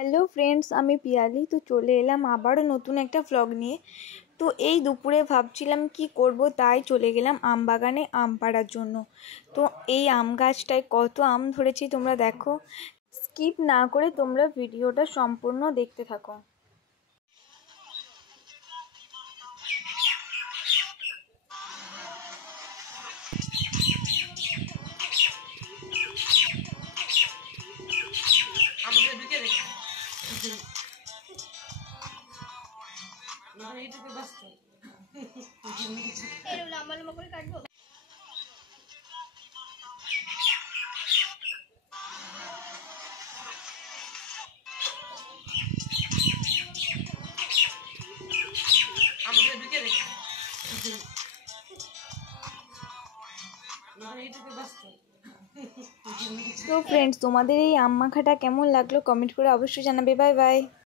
Hello friends, আমি পিয়ালি। তো চলে এলাম আবারও নতুন একটা ভ্লগ নিয়ে। তো এই দুপুরে ভাবছিলাম কি করব, তাই চলে গেলাম আম বাগানে আম পাড়ার জন্য। তো এই আম গাছটায় কত আম ধরেছি তোমরা দেখো। স্কিপ না করে তোমরা ভিডিওটা সম্পূর্ণ দেখতে থাকো। তো ফ্রেন্ডস, তোমাদের এই আম মাখাটা কেমন লাগলো কমেন্ট করে অবশ্যই জানাবে। Bye bye.